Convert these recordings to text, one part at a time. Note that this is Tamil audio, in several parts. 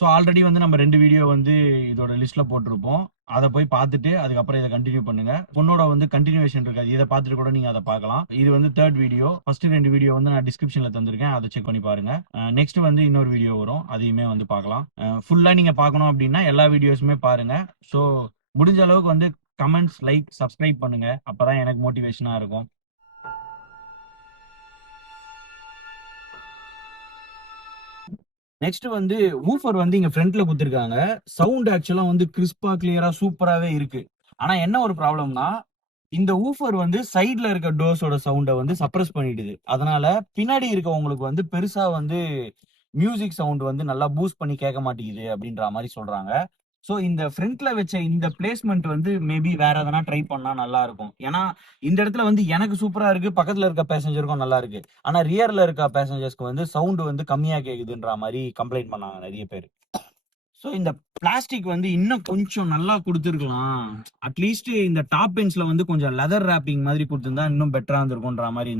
ஸோ ஆல்ரெடி வந்து நம்ம 2 வீடியோ வந்து இதோட லிஸ்ட்ல போட்டிருப்போம். அத போய் பார்த்துட்டு அதுக்கப்புறம் இத கன்டின்யூ பண்ணுங்க. பொண்ணோட வந்து கன்டினியூவேஷன் இருக்காது. இத பார்த்துட்டு கூட நீங்க அத பார்க்கலாம். இது வந்து 3 வீடியோ. ஃபர்ஸ்ட் 2 வீடியோ வந்து நான் டிஸ்கிரிப்ஷன்ல தந்திருக்கேன். அத செக் பண்ணி பாருங்க. நெக்ஸ்ட் வந்து இன்னொரு வீடியோ வரும். அதையுமே வந்து பார்க்கலாம். ஃபுல்லா நீங்க பார்க்கணும் அப்படின்னா எல்லா வீடியோஸுமே பாருங்க. ஸோ முடிஞ்ச அளவுக்கு வந்து கமெண்ட்ஸ், லைக், சப்ஸ்கிரைப் பண்ணுங்க. அப்பதான் எனக்கு மோட்டிவேஷனா இருக்கும். நெக்ஸ்ட் வந்து வூஃபர் வந்து இங்க ஃப்ரண்ட்ல குடுத்திருக்காங்க. சவுண்ட் ஆக்சுவலா வந்து கிறிஸ்பா, கிளியரா சூப்பராவே இருக்கு. ஆனா என்ன ஒரு ப்ராப்ளம்னா, இந்த வூஃபர் வந்து சைடுல இருக்க டோர்ஸோட சவுண்ட வந்து சப்ரஸ் பண்ணிடுது. அதனால பின்னாடி இருக்கவங்களுக்கு வந்து பெருசா வந்து மியூசிக் சவுண்ட் வந்து நல்லா பூஸ்ட் பண்ணி கேட்க மாட்டேங்குது அப்படின்ற மாரி சொல்றாங்க. சோ இந்த ஃப்ரண்ட்ல வச்ச இந்த பிளேஸ்மெண்ட் வந்து மேபி வேற எதனா ட்ரை பண்ணா நல்லா இருக்கும். ஏன்னா இந்த இடத்துல வந்து எனக்கு சூப்பரா இருக்கு. பக்கத்துல இருக்க பேசஞ்சருக்கும் நல்லா இருக்கு. ஆனா ரியர்ல இருக்க பேசஞ்சர்ஸ்க்கு வந்து சவுண்ட் வந்து கம்மியா கேக்குதுன்ற மாரி கம்ப்ளைண்ட் பண்ணாங்க நெறைய பேர். சோ இந்த பிளாஸ்டிக் வந்து இன்னும் கொஞ்சம் நல்லா குடுத்துருக்கலாம். அட்லீஸ்ட் இந்த டாப் பென்ஸ்ல வந்து கொஞ்சம் லெதர் ராப்பிங் மாதிரி குடுத்திருந்தா இன்னும் பெட்டரா இருந்திருக்கும்ன்ற மாரி.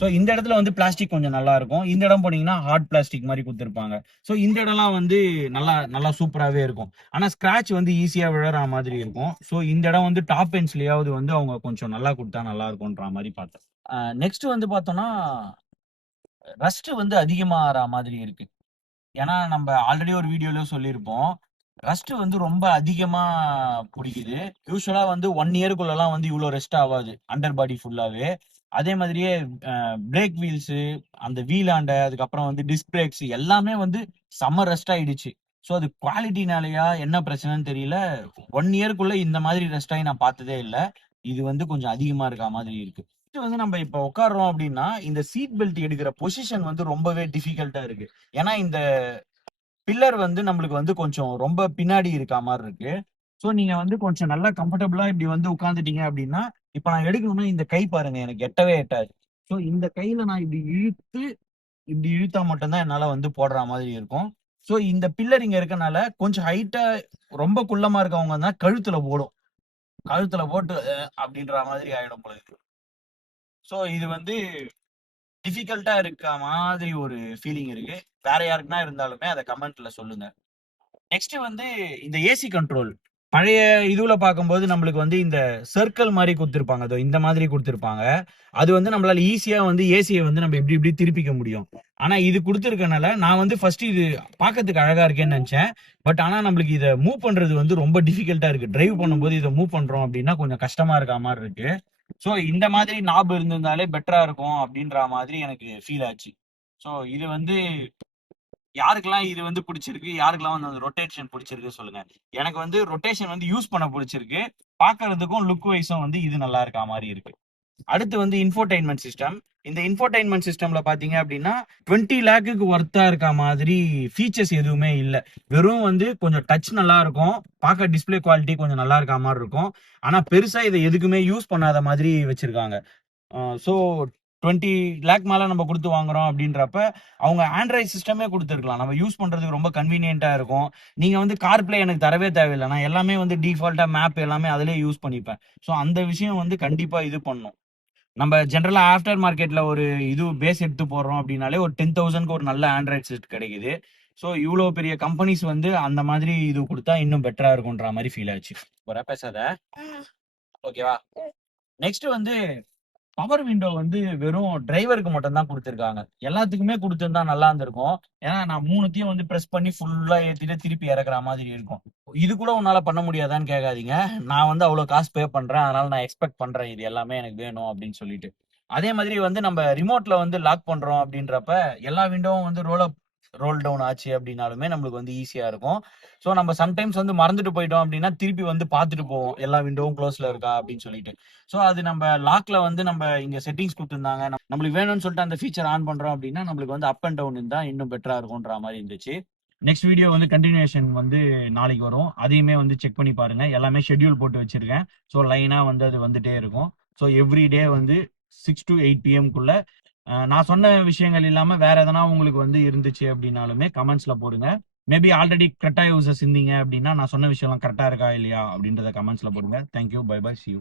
சோ இந்த இடத்துல வந்து பிளாஸ்டிக் கொஞ்சம் நல்லா இருக்கும். இந்த இடம் போனீங்கன்னா ஹார்ட் பிளாஸ்டிக் மாதிரி குடுத்திருப்பாங்க. சோ இந்த இடம்லாம் வந்து நல்லா நல்லா சூப்பராவே இருக்கும். ஆனா ஸ்கிராட்ச் வந்து ஈஸியா விழற மாதிரி இருக்கும். சோ இந்த இடம் வந்து டாப் பென்ஸ்லயாவது வந்து அவங்க கொஞ்சம் நல்லா குடுத்தா நல்லா இருக்கும்ன்ற மாரி பார்த்தேன். நெக்ஸ்ட் வந்து பார்த்தோம்னா, ரஸ்ட் வந்து அதிகமாகற மாதிரி இருக்கு. ஏன்னா நம்ம ஆல்ரெடி ஒரு வீடியோல சொல்லியிருப்போம். ரஸ்ட் வந்து ரொம்ப அதிகமா புடிக்குது. யூசுவலா வந்து 1 இயர்க்குள்ளலாம் வந்து இவ்ளோ ரெஸ்ட் ஆவாது. அண்டர் பாடி ஃபுல்லாவே. அதே மாதிரியே பிரேக் வீல்ஸ், அந்த வீலாண்ட, அதுக்கப்புறம் வந்து டிஸ்க் பிரேக்ஸ் எல்லாமே வந்து செம்ம ரெஸ்ட் ஆயிடுச்சு. சோ அது குவாலிட்டினாலயா என்ன பிரச்சனைன்னு தெரியல. 1 இயர்க்குள்ள இந்த மாதிரி ரெஸ்ட் ஆயி நான் பார்த்ததே இல்ல. இது வந்து கொஞ்சம் அதிகமா இருக்கா மாதிரி இருக்கு. இது வந்து நம்ம இப்ப உட்கார்றோம் அப்படின்னா, இந்த சீட் பெல்ட் எடுக்கிற பொசிஷன் வந்து ரொம்பவே டிஃபிகல்ட்டா இருக்கு. ஏன்னா இந்த பில்லர் வந்து நம்மளுக்கு வந்து கொஞ்சம் ரொம்ப பின்னாடி இருக்கா மாரி இருக்கு. சோ நீங்க வந்து கொஞ்சம் நல்லா கம்ஃபர்டபுளா இப்படி வந்து உட்கார்ந்துட்டீங்க அப்படின்னா, இப்ப நான் எடுக்கணும்னா இந்த கை பாருங்க எனக்கு எட்டவே எட்டாது. சோ இந்த கையில நான் இப்படி இழுத்தா மட்டும் தான் என்னால வந்து போடுற மாதிரி இருக்கும். சோ இந்த பில்லர் இங்க இருக்கனால கொஞ்சம் ஹைட்டா ரொம்ப குள்ளமா இருக்கவங்க தான் கழுத்துல போடும். கழுத்துல போட்டு அப்படின்ற மாதிரி ஆயிடும் போல இருக்கு. சோ இது வந்து டிஃபிகல்ட்டா இருக்க மாதிரி ஒரு ஃபீலிங் இருக்கு. வேற யாருக்குன்னா இருந்தாலுமே அத கமெண்ட்ல சொல்லுங்க. நெக்ஸ்ட் வந்து இந்த ஏசி கண்ட்ரோல். பழைய இதுல பார்க்கும்போது நம்மளுக்கு வந்து இந்த சர்க்கிள் மாரி குடுத்திருப்பாங்க. அதோ இந்த மாதிரி குடுத்திருப்பாங்க. அது வந்து நம்மளால ஈஸியா வந்து ஏசிய வந்து நம்ம இப்டி இப்டி திருப்பிக்க முடியும். ஆனா இது குடுத்திருக்கனால நான் வந்து ஃபர்ஸ்ட் இது பார்க்கறதுக்கு அழகா இருக்கேன்னு நெனச்சேன். பட் ஆனா நம்மளுக்கு இத மூவ் பண்றது வந்து ரொம்ப டிஃபிகல்ட்டா இருக்கு. டிரைவ் பண்ணும்போது இத மூவ் பண்றோம் அப்டின்னா கொஞ்சம் கஷ்டமா இருக்கா மாரி இருக்கு. சோ இந்த மாதிரி நாப் இருந்திருந்தாலே பெட்டரா இருக்கும் அப்டின்ற மாதிரி எனக்கு ஃபீல் ஆச்சு. சோ இது வந்து யாருக்கெல்லாம் இது வந்து பிடிச்சிருக்கு, யாருக்கெல்லாம் வந்து அந்த ரொட்டேஷன் பிடிச்சிருக்கு சொல்லுங்க. எனக்கு வந்து ரொட்டேஷன் வந்து யூஸ் பண்ண பிடிச்சிருக்கு. பார்க்கறதுக்கும் லுக் வைஸும் வந்து இது நல்லா இருக்கா மாரி இருக்கு. அடுத்து வந்து இன்ஃபோடெயின்மென்ட் சிஸ்டம். இந்த இன்ஃபோடெயின்மென்ட் சிஸ்டம்ல பார்த்தீங்க அப்படின்னா, 20 லேக்குக்கு வொர்த்தா இருக்கா மாதிரி ஃபீச்சர்ஸ் எதுவுமே இல்ல. வெறும் வந்து கொஞ்சம் டச் நல்லா இருக்கும். பார்க்க டிஸ்ப்ளே குவாலிட்டி கொஞ்சம் நல்லா இருக்கா மாரி இருக்கும். ஆனா பெருசா இத எதுக்குமே யூஸ் பண்ணாத மாதிரி வச்சிருக்காங்க. ஸோ 20 லேக் மேல நம்ம குடுத்து வாங்குறோம் அப்படின்றப்ப, அவங்க ஆண்ட்ராய்ட் சிஸ்டமே குடுத்துருக்கலாம். நம்ம யூஸ் பண்றதுக்கு ரொம்ப கன்வீனியன்ட்டா இருக்கும். நீங்க வந்து CarPlay எனக்கு தரவே தேவையில்ல. நான் எல்லாமே வந்து டிஃபால்ட்டா மேப் எல்லாமே அதிலேயே யூஸ் பண்ணிப்பேன். ஸோ அந்த விஷயம் வந்து கண்டிப்பா இது பண்ணும். நம்ம ஜெனரலா ஆஃப்டர் மார்க்கெட்ல ஒரு இது பேஸ் எடுத்து போடுறோம் அப்படின்னாலே ஒரு 10,000க்கு ஒரு நல்ல ஆண்ட்ராய்ட் செட் கிடைக்குது. ஸோ இவ்ளோ பெரிய கம்பெனிஸ் வந்து அந்த மாதிரி இது குடுத்தா இன்னும் பெட்டரா இருக்கும்ன்ற மாரி ஃபீல் ஆச்சு. ஓவரா பேசாத. ஓகேவா? நெக்ஸ்ட் வந்து பவர் விண்டோ வந்து வெறும் டிரைவருக்கு மட்டும் தான் குடுத்திருக்காங்க. எல்லாத்துக்குமே குடுத்திருந்தா நல்லா இருந்திருக்கும். ஏன்னா நான் 3த்தையும் வந்து பிரஸ் பண்ணி ஃபுல்லா ஏத்திட்டு திருப்பி இறக்குற மாதிரி இருக்கும். இது கூட உன்னால பண்ண முடியாதான்னு கேட்காதீங்க. நான் வந்து அவ்வளோ காசு பே பண்றேன். அதனால நான் எக்ஸ்பெக்ட் பண்றேன். இது எல்லாமே எனக்கு வேணும் அப்படின்னு சொல்லிட்டு. அதே மாதிரி வந்து நம்ம ரிமோட்ல வந்து லாக் பண்றோம் அப்படின்றப்ப எல்லா விண்டோவும் வந்து ரோல் டவுன் ஆச்சு அப்படின்னாலுமே நம்மளுக்கு வந்து ஈஸியா இருக்கும். ஸோ நம்ம சம்டைம்ஸ் வந்து மறந்துட்டு போயிட்டோம் அப்படின்னா திருப்பி வந்து பார்த்துட்டு போவோம். எல்லா விண்டோவும் க்ளோஸ்ல இருக்கா அப்படின்னு சொல்லிட்டு. ஸோ அது நம்ம லாக்ல வந்து நம்ம இங்க செட்டிங்ஸ் குடுத்திருந்தாங்க. நம்மளுக்கு வேணும்னு சொல்லிட்டு அந்த ஃபீச்சர் ஆன் பண்றோம் அப்படின்னா நம்மளுக்கு வந்து அப் அண்ட் டவுன் இருந்தா இன்னும் பெட்டரா இருக்கும்ன்ற மாதிரி இருந்துச்சு. நெக்ஸ்ட் வீடியோ வந்து கண்டினியூஷன் வந்து நாளைக்கு வரும். அதையுமே வந்து செக் பண்ணி பாருங்க. எல்லாமே ஷெட்யூல் போட்டு வச்சிருக்கேன். ஸோ லைனா வந்து அது வந்துட்டே இருக்கும். ஸோ எவ்ரி டே வந்து 6 to 8 பிஎம்க்குள்ள நான் சொன்ன விஷயங்கள் இல்லாம வேற எதனா உங்களுக்கு வந்து இருந்துச்சு அப்படின்னாலுமே கமெண்ட்ஸ்ல போடுங்க. மேபி ஆல்ரெடி கரெக்டா யூசர்ஸ் இருந்தீங்க அப்படின்னா நான் சொன்ன விஷயம்லாம் கரெக்டா இருக்கா இல்லையா அப்படின்றத கமெண்ட்ஸ்ல போடுங்க. Thank you. Bye bye. See you.